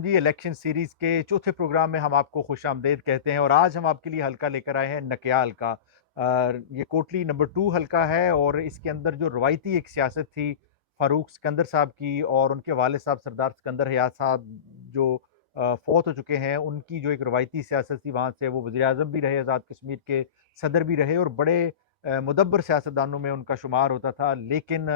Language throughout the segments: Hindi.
जी इलेक्शन सीरीज के चौथे प्रोग्राम में हम आपको खुशामदीद कहते हैं और आज हम आपके लिए हल्का लेकर आए हैं नकयाल का। ये कोटली नंबर 2 हल्का है और इसके अंदर जो रवायती एक सियासत थी फारूक सिकंदर साहब की और उनके वालिद साहब सरदार सिकंदर हयात साहब जो फौत हो चुके हैं, उनकी जो एक रवायती सियासत थी वहाँ से वो वज़ीर आज़म भी रहे, आज़ाद कश्मीर के सदर भी रहे और बड़े मुदब्बर सियासतदानों में उनका शुमार होता था। लेकिन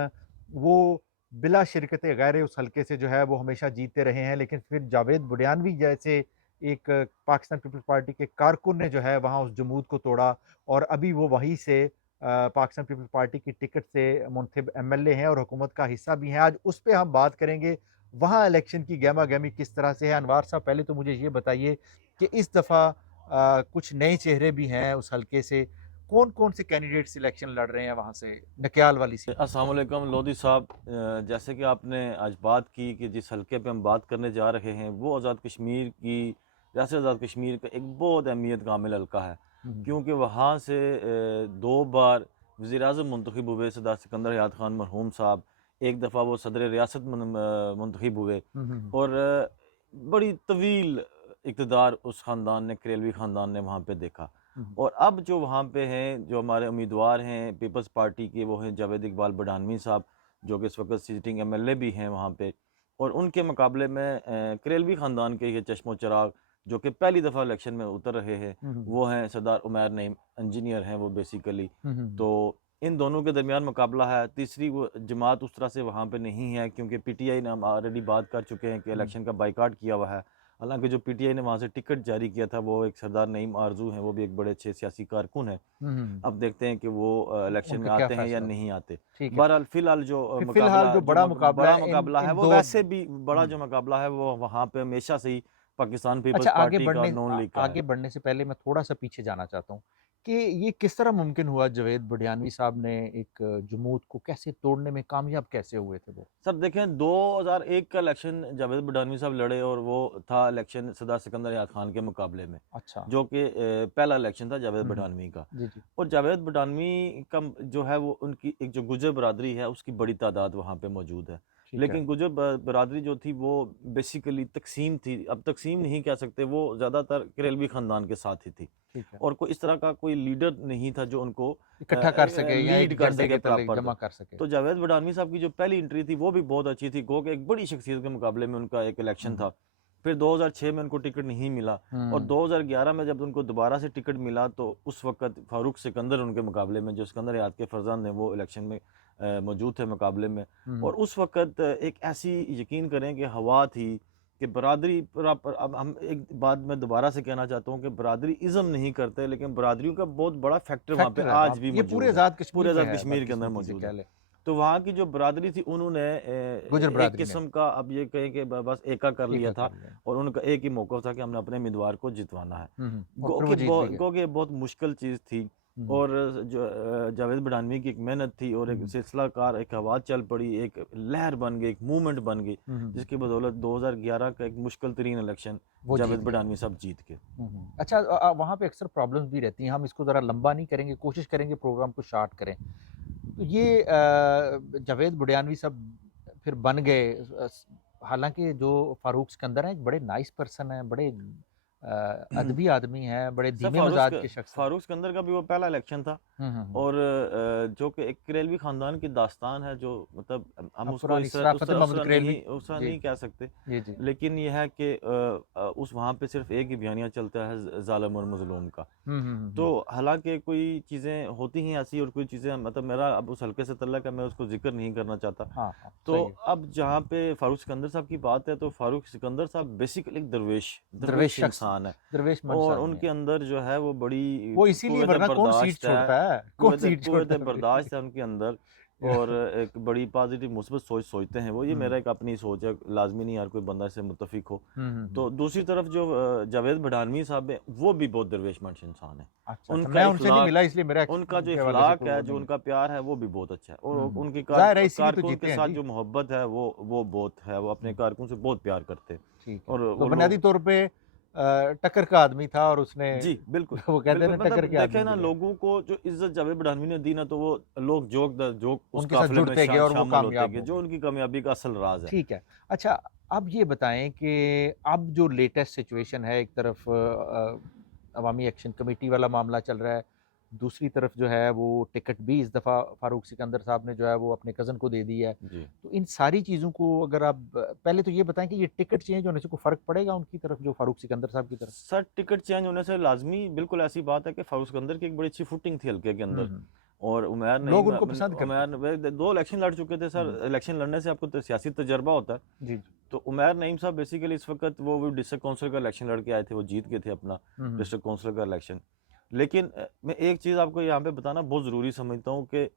वो बिला शिरकत गैर उस हल्के से जो है वो हमेशा जीतते रहे हैं। लेकिन फिर जावेद बुढ़ियानवी जैसे एक पाकिस्तान पीपल्स पार्टी के कारकुन ने जो है वहाँ उस जमूद को तोड़ा और अभी वो वहीं से पाकिस्तान पीपल्स पार्टी की टिकट से मुंतखब एमएलए हैं और हुकूमत का हिस्सा भी हैं। आज उस पे हम बात करेंगे, वहाँ इलेक्शन की गहमा-गहमी किस तरह से है। अनवार साहब पहले तो मुझे ये बताइए कि इस दफ़ा कुछ नए चेहरे भी हैं उस हल्के से, कौन-कौन से कैंडिडेट सिलेक्शन लड़ रहे हैं वहाँ से नकयाल वाली सीट पे? अस्सलाम वालेकुम लोधी साहब। जैसे कि आपने आज बात की कि जिस हलके पे हम बात करने जा रहे हैं वो आज़ाद कश्मीर की रियासत आज़ाद कश्मीर का एक बहुत अहमियत का हामिल हलका है, हुँ, क्योंकि वहाँ से 2 बार वज़ीर आज़म मुंतखब हुए सरदार सिकंदर हयात खान मरहूम साहब। एक दफ़ा वो सदर रियासत मुंतखब हुए हुँ, हुँ, हुँ। और बड़ी तवील इक़्तिदार उस ख़ानदान ने, करेलवी ख़ानदान ने वहाँ पे देखा। हुँ, हुँ। और अब जो वहाँ पे हैं, जो हमारे उम्मीदवार हैं पीपल्स पार्टी के, वो हैं जावेद इकबाल बडानवी साहब, जो कि इस वक्त सिटिंग एमएलए भी हैं वहाँ पे। और उनके मुकाबले में करेलवी ख़ानदान के ये चश्मो चराग, जो कि पहली दफ़ा इलेक्शन में उतर रहे हैं, हुँ, हुँ, हुँ। वो हैं सरदार उमैर नईम, इंजीनियर हैं वो बेसिकली। हुँ, हुँ, हुँ। तो इन दोनों के दरमियान मुकाबला है। तीसरी वो जमात उस तरह से वहाँ पे नहीं है, क्योंकि पीटीआई ने हम ऑलरेडी बात कर चुके हैं कि हुँ। इलेक्शन का बाइकाट किया हुआ है। हालाँकि जो पीटीआई ने वहाँ से टिकट जारी किया था, वो एक सरदार नईम आरज़ू हैं, वो भी एक बड़े अच्छे सियासी कारकुन हैं। हुँ, हुँ, हुँ। अब देखते हैं कि वो इलेक्शन उनका में क्या आते हैं या फ़ैसला होता है? नहीं आते। ठीक है। बहरहाल फ़िलहाल जो फ़िलहाल मुकाबला जो बड़ा मुकाबला बड़ा है इन मुकाबला है, इन वो 2 वैसे भी बड़ा हुँ। जो मुकाबला है, वो वहाँ पे हमेशा से ही पाकिस्तान अच्छा पीपल्स पार्टी का और नून लीग का है। आगे बढ़ने से पहले मैं थोड़ा-सा पीछे जाना चाहता हूँ कि ये किस तरह मुमकिन हुआ जावेद बुढ़ियानवी साहब ने एक जमूत को कैसे तोड़ने में कामयाब कैसे हुए थे वो? सर देखें, 2001 का इलेक्शन जावेद बडानवी साहब लड़े और वो था इलेक्शन सरदार सिकंदर याद खान के मुकाबले में, अच्छा। जो कि पहला इलेक्शन था जावेद हुँ, हुँ। बडानवी का। जी, जी। और जावेद बडानवी का जो है वो उनकी एक जो गुर्जर बरादरी है, उसकी बड़ी तादाद वहाँ पे मौजूद है। ठीक है। लेकिन गुर्जर बरादरी जो थी वो बेसिकली तकसीम थी, अब तकसीम नहीं कह सकते, वो ज़्यादातर करेलवी ख़ानदान के साथ ही थी। ठीक है। और कोई इस तरह का कोई लीडर नहीं था जो उनको इकट्ठा कर सके या लीड एक कर झंडे सके के तले प्रॉपर। जमा कर सके। तो जावेद बडानवी साहब की जो पहली एंट्री थी वो भी बहुत अच्छी थी, गो कि एक बड़ी शख्सियत के मुकाबले में उनका एक हुँ, इलेक्शन हुँ। था। फिर 2006 में उनको टिकट नहीं मिला और हुँ। 2011 में जब उनको दोबारा से टिकट मिला, तो उस वक़्त फारूक सिकंदर उनके मुकाबले में, जो सिकंदर याद के फरज़ांद हैं, वो इलेक्शन में मौजूद थे मुकाबले में। हुँ, हुँ। और उस वक़्त एक ऐसी यकीन करें कि हवा थी कि बरादरी पर आप, अब हम एक बात मैं दोबारा से कहना चाहता हूँ कि बरादरी इज़्म नहीं करते, लेकिन बरादरियों का बहुत बड़ा फैक्टर वहाँ पे फैक्टर है वहाँ आज भी ये पूरे मौजूद है। आज़ाद पूरे कश्मीर में आज़ाद है कश्मीर के अंदर बदकिस्मती से मौजूद कह है। लें। तो वहाँ की जो बरादरी थी, उन्होंने गुर्जर एक बरादरी ने किस्म का, अब ये कहें कि बस एका कर लिया ठेका था कर लिया। और उनका एक ही मौक़िफ़ था कि हमने अपने उम्मीदवार को जितवाना है। हुँ, हुँ। और फिर वो जीत भी गए। गो कि ये बहुत मुश्किल चीज़ थी। हुँ, हुँ। और जो जावेद बडानवी की एक मेहनत थी और हुँ, एक हुँ। सिलसिलाकार एक हवा चल पड़ी, एक लहर बन गई, एक मूवमेंट बन गई, हुँ, हुँ, हुँ। जिसकी बदौलत 2011 का एक मुश्किल तरीन इलेक्शन वो जावेद जीत गए। बडानवी साहब जीत गए। हुँ, हुँ। अच्छा वहाँ पे अक्सर प्रॉब्लम्स भी रहती हैं, हम इसको ज़रा लंबा नहीं करेंगे, कोशिश करेंगे प्रोग्राम को शॉर्ट करें। तो ये जावेद बुढ़ियानवी साहब फिर बन गए हालाँकि जो फ़ारूक सिकंदर हैं, एक बड़े नाइस पर्सन हैं, बड़े अदबी आदमी हैं, बड़े सर धीमे मिज़ाज के शख्स हैं। फारूक सिकंदर का भी वो पहला इलेक्शन था। हुँ, हुँ, हुँ। और जो कि एक करेलवी ख़ानदान की दास्तान है, जो मतलब हम उसको पुरानी इस तरह शराफ़त मोहम्मद करेलवी उस तरह जी, नहीं कह सकते। जी, जी। लेकिन ये है कि उस वहाँ पे सिर्फ़ एक ही बयानिया चलता है, ज़ालिम और मज़लूम का। हुँ, हुँ, हुँ, तो हुँ। हालाँकि कोई चीज़ें होती हैं ऐसी और कोई चीज़ें, मतलब मेरा अब उस हल्के से तल्लक है, मैं उसको ज़िक्र नहीं करना चाहता। हाँ, हाँ, तो सही है। अब जहाँ पे फ़ारूक सिकंदर साहब की बात है, तो फ़ारूक सिकंदर साहब बेसिकली एक दरवेश दरवेश दरवेश शख्स, इंसान है। दरवेश मंश और आदमी है। उनके अंदर जो है वो बड़ी वो इसीलिए कुव्वत वरना कौन सीट बर्दाश्त है, छोड़ता है? कौन सीट कुव्वत छोड़ता है फिर? बर्दाश्त है उनके अंदर। और एक बड़ी पॉज़िटिव मुस्बत सोच सोचते हैं वो। ये हुँ, मेरा एक अपनी सोच है, लाज़मी नहीं हर कोई बंदा इससे मुत्तफ़िक हो। हुँ, हुँ, हुँ। तो दूसरी तरफ जो जावेद बडानवी साहब हैं, वो भी बहुत दरवेश मंश इंसान हैं। अच्छा, अच्छा, उनका मैं उनसे नहीं इख़लाक़ मिला इसलिए मेरा उनका जो उनके हवाले से इख़लाक़ कोई वो है, जो नहीं है। उनका प्यार है, वो भी बहुत अच्छा है। और हुँ, उनकी हुँ। ज़ाहिर है इसीलिए तो कारकुन जीते के हैं साथ जी। जो मोहब्बत है, वो बहुत है। वो अपने हुँ, कारकुन से बहुत प्यार करते हैं। ठीक है। और तो वो बुनियादी लोग तौर पे टक्कर का आदमी था और उसने जी, बिल्कुल। वो कहते हैं बिल्कुल, ना मतलब टक्कर के देखें आदमी ना मिले, लोगों को जो इज़्ज़त जावेद बड़ानवी ने दी ना तो वो लोग जोक उस उनके साथ काफ़िले में जुड़ते गए और वो शामिल होते कामयाब गए, हो जो गए। उनकी कामयाबी का असल राज़ है। ठीक है। अच्छा, अब ये बताएँ कि अब जो लेटेस्ट सिचुएशन है, एक तरफ अवामी एक्शन कमेटी वाला मामला चल रहा है, दूसरी तरफ जो है वो टिकट भी इस दफ़ा फ़ारूक सिकंदर साहब ने जो है वो अपने कज़न को दे दी है। जी। तो इन सारी चीज़ों को अगर आप पहले तो ये बताएँ कि ये टिकट चेंज होने से कोई फ़र्क पड़ेगा उनकी तरफ, जो फ़ारूक सिकंदर साहब की तरफ? सर टिकट चेंज होने से लाज़मी बिल्कुल ऐसी बात है कि फ़ारूक सिकंदर की एक बड़ी अच्छी फुटिंग थी हल्के के हुँ, अंदर हुँ। और उमैर लोग नईम उनको पसंद करते उमैर थे। वे 2 इलेक्शन लड़ चुके थे सर, हुँ। इलेक्शन लड़ने से आपको तो सियासी तजुर्बा होता है। जी, जी। तो उमैर नईम साहब बेसिकली इस वक़्त वो डिस्ट्रिक्ट काउंसिल का इलेक्शन लड़ के आए थे, वो जीत गए थे अपना हुँ, हुँ। डिस्ट्रिक्ट काउंसिल का इलेक्शन। लेकिन मैं एक चीज़ आपको यहाँ पे बताना बहुत ज़रूरी समझता हूँ कि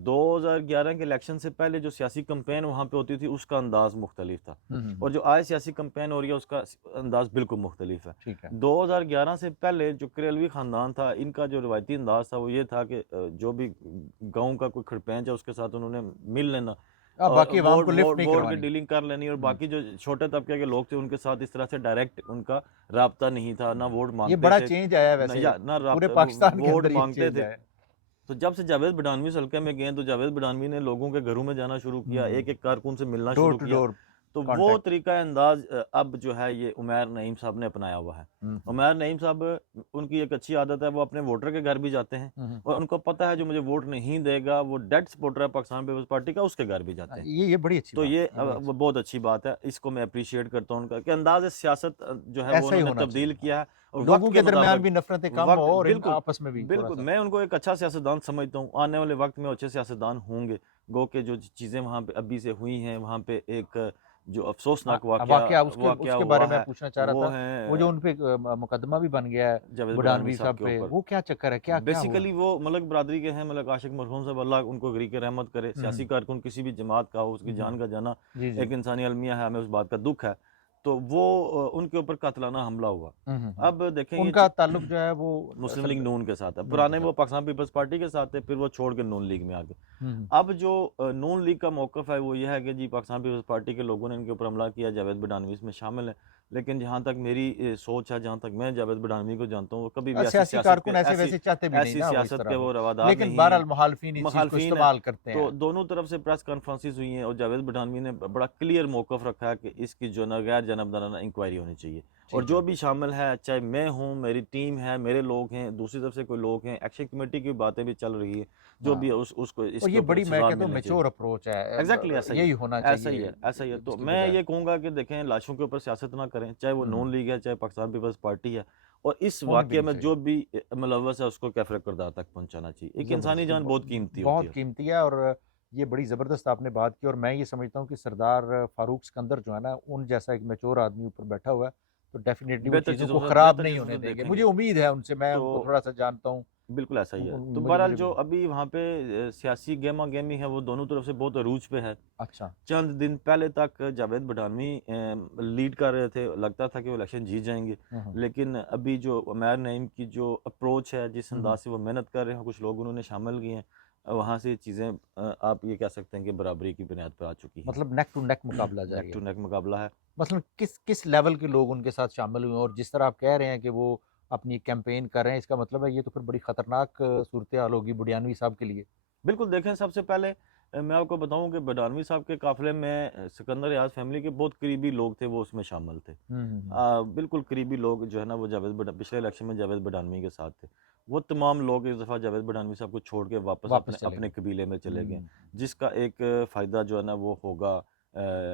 2011 के इलेक्शन से पहले जो सियासी कैंपेन वहाँ पे होती थी उसका अंदाज़ मुख्तलिफ था हुँ, हुँ, हुँ। और जो आज सियासी कैंपेन हो रही है उसका अंदाज़ बिल्कुल मुख्तलिफ है। ठीक है। 2011 से पहले जो करेलवी ख़ानदान था, इनका जो रवायती अंदाज़ था वो ये था कि जो भी गाँव का कोई खड़पेंच है उसके साथ उन्होंने मिल लेना अब और बाकी अवाम वोट को लिफ्ट वोट नहीं वोट की करवानी। डीलिंग कर लेनी और हुँ। बाकी जो छोटे तबके के लोग थे उनके साथ इस तरह से डायरेक्ट उनका राब्ता नहीं था, ना वोट ये माँगते बड़ा थे, चेंज आया है ना वैसे, या ना पूरे राब्ता पाकिस्तान के वोट अंदर ये माँगते चेंज थे। आया है। तो जब से जावेद बडानवी इस हल्के में गए तो जावेद बडानवी ने लोगों के घरों में जाना शुरू हुँ, किया, हुँ। एक-एक कारकुन से मिलना डोर शुरू टू किया। डोर तो वो कॉन्टैक्ट। तरीका-ए-अंदाज़ अब जो है ये उमैर नईम साहब ने अपनाया हुआ है। हुँ, हुँ। उमैर नईम साहब उनकी एक अच्छी आदत है, वो अपने वोटर के घर भी जाते हैं हुँ, हुँ। और उनको पता है जो मुझे वोट नहीं देगा, वो डेड सपोर्टर है पाकिस्तान पीपल्स पार्टी का, उसके घर भी जाते हैं। ये बड़ी अच्छी तो बात ये है, ये बड़ी अच्छी वो बहुत अच्छी बात है, इसको मैं एप्रिशिएट करता हूँ उनका कि अंदाज़ सियासत जो है वो ऐसा ही उन्होंने होना तब्दील चाहिए। हाँ। किया है और वक़्त लोगों के के दरमियान मुताबिक भी नफ़रतें कम हो वक़्त और इन बिल्कुल, आपस में भी बिल्कुल, थोड़ा-सा। मैं उनको एक अच्छा सियासतदान समझता हूँ, आने वाले वक़्त में अच्छे सियासतदान होंगे। गो के जो चीज़ें वहाँ पे अभी से हुई हैं, वहाँ पे एक जो हाँ, अफ़सोसनाक वाक़या वाक़या उसके बारे हुआ में है, पूछना चाह रहा वो था। वो जो है उन पे मुकदमा भी बन गया है जावेद बडानवी बडानवी साहब साहब के पे, ऊपर। वो क्या चक्कर है? क्या क्या हुआ? बेसिकली वो मलक बरादरी के हैं, मलक आशिक मरहूम साहब अल्लाह उनको गरीक रहमत करे। हुँ, सियासी हुँ। कारकुन किसी भी जमात का हो, उसकी हुँ, हुँ। जान का जाना जी, जी। एक इंसानी अलमिया है, हमें उस बात का दुःख है। तो वो उनके ऊपर कातलाना हमला हुआ। हुँ, हुँ, हुँ। अब देखें ये उनका ताल्लुक जो है वो मुस्लिम लीग सरक नून के साथ है। नून के पुराने साथ। वो पाकिस्तान पीपल्स पार्टी के साथ थे, फिर वो छोड़ के नून लीग में आ गए। हुँ, हुँ। अब जो नून लीग का मौक़िफ़ है वो ये है कि जी पाकिस्तान पीपल्स पार्टी के लोगों ने इनके ऊपर हमला किया, जावेद बडानवी इसमें शामिल है। लेकिन जहाँ तक मेरी सोच है, जहाँ तक मैं जावेद बडानवी को जानता हूँ, वो कभी भी सियासी कारकुन ऐसे ऐसी वैसे चाहते भी नहीं ऐसी ना वो इस सियासत तरह के हो। वो रवादार लेकिन नहीं हैं। बहरहाल मुखालफिन इस चीज़ को मुखालफिन है, इस्तेमाल करते तो हैं। दोनों तरफ से प्रेस कॉन्फ्रेंसेस हुई हैं और जावेद बडानवी ने बड़ा क्लियर मौक़िफ़ रखा है कि इसकी जो ना गैर जानबदाराना इंक्वायरी होनी चाहिए। और ठीक जो है। भी शामिल है, चाहे मैं हूँ, मेरी टीम है, मेरे लोग हैं, दूसरी तरफ से कोई लोग हैं, एक्शन कमेटी की बातें भी चल रही है, जो भी है हाँ। उसको और इसके ये ऊपर बड़ी मैं सज़ा कहता हूँ मिलनी चाहिए। मैच्योर अप्रोच है। एग्ज़ैक्टली ऐसा ही है। यही होना ऐसा ही चाहिए है, ऐसा ही है। तो इसकी मैं बजाय। ये कहूँगा कि देखें लाशों के ऊपर सियासत ना करें, चाहे वो हुँ, नून लीग है, चाहे पाकिस्तान पीपल्स पार्टी है और इस होनी भी वाक़ये नहीं में चाहिए। जो भी मुलव्वस है उसको कैफ़रे किरदार तक पहुँचाना चाहिए। एक इंसानी ज़बरदस्त जान बहुत कीमती होती बहुत है। कीमती है और ये बड़ी ज़बरदस्त आपने बात की और मैं ये समझता हूँ कि सरदार फ़ारूक सिकंदर जो है ना, उन जैसा एक मैच्योर आदमी ऊपर बैठा हुआ है, तो डेफ़िनेटली वो चीज़ों को ख़राब बेहतर नहीं चीज़ों होने से देंगे। मुझे देखेंगे। उम्मीद है उनसे, मैं तो उनको थोड़ा-सा जानता हूँ। बिल्कुल ऐसा ही है। तो मुझे बहरहाल मुझे जो अभी वहाँ पे सियासी गहमा-गहमी है वो दोनों तरफ से बहुत अरूज पे है। अच्छा। चंद दिन पहले तक जावेद बडानवी लीड कर रहे थे, लगता था कि वो इलेक्शन जीत जाएँगे। हुँ, हुँ। लेकिन अभी जो उमैर नईम की जो अप्रोच है, जिस हुँ, हुँ। अंदाज़ से वो मेहनत कर रहे हैं, कुछ लोग उन्होंने शामिल किए हैं, वहाँ से चीज़ें आप ये कह सकते हैं कि बराबरी की बुनियाद पे आ चुकी हैं। मतलब नेक टू नेक मुकाबला नेक जारी है। टू नेक मुकाबला है। मसलन किस किस लेवल के लोग उनके साथ शामिल हुए हैं और जिस तरह आप कह रहे हैं कि वो अपनी कैंपेन कर रहे हैं, इसका मतलब है ये तो फिर बड़ी ख़तरनाक सूरत-ए-हाल होगी बडियानवी साहब के लिए। बिल्कुल, देखें सबसे पहले मैं आपको बताऊँ कि बडानवी साहब के काफ़िले में सिकंदर रियाज़ फ़ैमिली के बहुत करीबी लोग थे, वो उसमें शामिल थे। हुँ, हुँ, हुँ। बिल्कुल करीबी लोग जो है ना वो पिछले इलेक्शन में जावेद बडानवी के साथ थे। वो तमाम लोग इस दफ़ा जावेद बडानवी साहब को छोड़ के वापस अपने वापस चले अपने गए। कबीले में चले गए, हुँ। जिसका एक फ़ायदा जो है ना वो होगा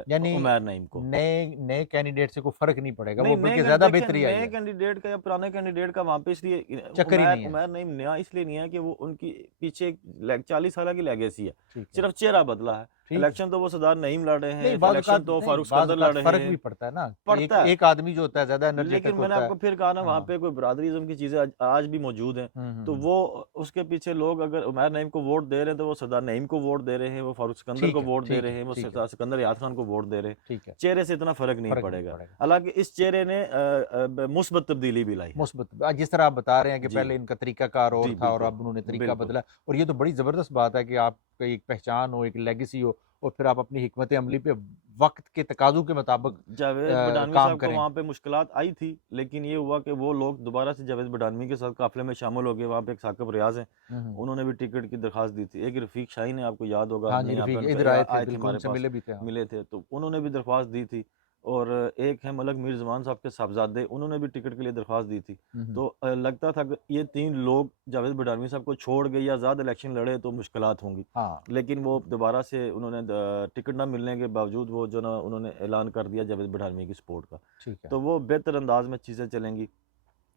यानी उमैर नईम को। नए नए कैंडिडेट से कोई फ़र्क नहीं पड़ेगा, नहीं, वो बल्कि ज़्यादा देखें बेहतरी आई नए है। कैंडिडेट का या पुराने कैंडिडेट का वहाँ पे इसलिए चक्कर ही उमैर नहीं है। उमैर नईम नया इसलिए नहीं है कि वो उनकी पीछे एक 40 साल की लेगेसी है। ठीक है, सिर्फ चेहरा बदला है। ठीक है। इलेक्शन तो वो सरदार नईम लड़ रहे नहीं, हैं, बाज़ इलेक्शन औक़ात तो नहीं, फारूक बाज़ सिकंदर लड़ औक़ात रहे फ़र्क हैं। भी पड़ता है ना कि एक पड़ता है। एक आदमी जो होता है ज़्यादा एनर्जेटिक लेकिन मैंने होता है। आपको फिर कहा ना वहाँ हाँ। पे कोई बरादरीज़्म की चीज़ें आज भी मौजूद हैं। हुँ, हुँ, तो हुँ। वो उसके पीछे लोग अगर उमैर नईम को वोट दे रहे हैं तो वो सरदार नईम को वोट दे रहे हैं, वो फारूक सिकंदर को वोट दे ठीक रहे है, हैं, वो ठीक है, सरदार सिकंदर याद खान को वोट दे रहे हैं। ठीक है। चेहरे से इतना फ़र्क नहीं फ़र्क नहीं पड़ेगा। पड़ेगा। हालाँकि इस चेहरे ने मुस्बत तब्दीली भी लाई है। मुस्बत जिस तरह आप बता रहे हैं कि जी। पहले इनका तरीकाकार और जी, था और बिल्कुल। अब उन्होंने तरीका बिल्कुल। बदला और ये तो बड़ी ज़बरदस्त बात है कि आपकी एक पहचान हो, एक लेगेसी हो और फिर आप अपनी हिकमत अमली पे वक्त के तकाजों के मुताबिक जावेद बडानवी काम साहब को करें। वहाँ पे मुश्किलात आई थी, लेकिन ये हुआ कि वो लोग दोबारा से जावेद बडानवी के साथ काफ़िले में शामिल हो गए। वहाँ पे एक साकिब रियाज़ हैं, हम्म। उन्होंने भी टिकट की दरख्वास्त दी थी। एक रफ़ीक शाहीन है, आपको याद होगा, हाँ हमने जी, यहाँ पे रफीक उनको इधर आए थे, आए थे बिल्कुल हमारे उनसे पास, मिले भी थे। हाँ। मिले थे, तो उन्होंने भी दरख्वास्त दी थी। और एक है मलक मीर ज़मान साहब के साहबजादे, उन्होंने भी टिकट के लिए दरख्वास्त दी थी। हम्म। तो लगता था कि ये 3 लोग जावेद बडानवी साहब को छोड़ के या आज़ाद इलेक्शन लड़े तो मुश्किलात होंगी। हाँ। लेकिन वो दोबारा से उन्होंने टिकट ना मिलने के बावजूद वो जो ना उन्होंने ऐलान कर दिया जावेद बडानवी की सपोर्ट का। ठीक है। तो वो बेहतर अंदाज में चीज़ें चलेंगी।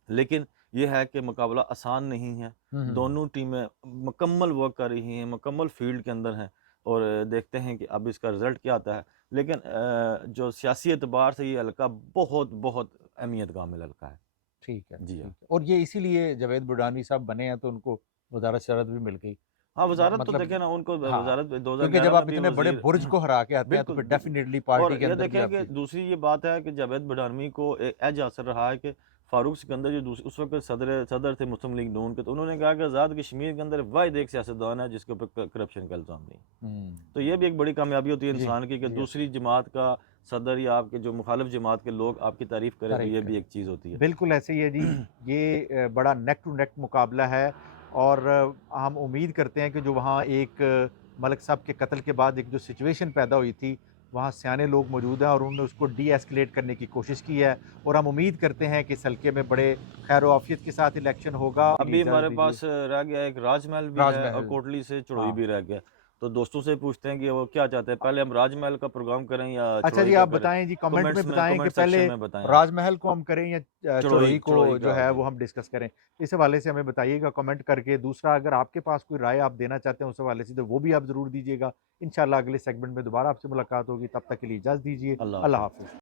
लेकिन ये है कि मुकाबला आसान नहीं है। हम्म। दोनों टीमें मुकम्मल वर्क कर रही हैं, मुकम्मल फील्ड के अंदर हैं और देखते हैं कि अब इसका रिज़ल्ट क्या आता है। लेकिन जो सियासी एतबार से ये हल्का बहुत बहुत अहमियत का हामिल हल्का है। ठीक है, जी हाँ। ठीक है। और ये इसीलिए जावेद बुरहानी साहब बने हैं तो उनको वज़ारत शरत भी मिल गई। हाँ, वज़ारत तो मतलब देखें ना, उनको हाँ, वज़ारत क्योंकि 2011 जब में आप भी इतने बड़े वज़ीर बुर्ज को हरा के आते हैं तो बिल्कुल, फिर बिल्कुल। डेफिनिटली और पार्टी के ये अंदर भी देखें कि आपकी दूसरी ये बात है कि जावेद बडानवी को एज हासिल रहा है कि फ़ारूक सिकंदर जो उस वक़्त सदर थे मुस्लिम लीग नून के, तो उन्होंने कहा कि आज़ाद कश्मीर के अंदर वाहिद एक सियासतदान है जिसके ऊपर करप्शन का इल्ज़ाम नहीं। तो ये भी एक बड़ी कामयाबी होती है जी, इंसान की कि जी दूसरी absolutely, जमात का सदर या आपके जो मुखालिफ जमात के लोग आपकी तारीफ़ करें, तो तारीफ ये भी करें। एक चीज़ होती है। बिल्कुल ऐसे ही है जी। ये बड़ा नेक टू नेक मुकाबला है और हम उम्मीद करते हैं कि जो वहाँ एक मलिक साहब के कत्ल के बाद एक जो सिचुएशन पैदा हुई थी, वहाँ सियाने लोग मौजूद हैं और उन्होंने उसको डी एस्केलेट करने की कोशिश की है और हम उम्मीद करते हैं कि इस हल्के में बड़े खैर आफियत के साथ इलेक्शन होगा। के लिए अभी इजाज़त हमारे दीजिए। पास रह गया एक राजमहल भी है और राजमहल। कोटली से चड़ोई हाँ। भी रह गया। तो दोस्तों से पूछते हैं कि वो क्या चाहते हैं, पहले हम राजमहल का प्रोग्राम करें या अच्छा चड़ोई जी, का आप करें? बताएँ जी, कमेंट में बताएँ कि कमेंट पहले सेक्शन में बताएँ आप। राजमहल को हम करें या चड़ोई चड़ोई को चड़ोई जो का है जी। वो हम डिस्कस करें? इस हवाले से हमें बताइएगा कमेंट करके। दूसरा, अगर आपके पास कोई राय आप देना चाहते हैं उस हवाले से तो वो भी आप ज़रूर दीजिएगा। इंशाअल्लाह अगले सेगमेंट में दोबारा आपसे मुलाकात होगी, तब तक के लिए इजाज़त दीजिए। अल्लाह अल्लाह हाफ़िज़। हाफ़िज़।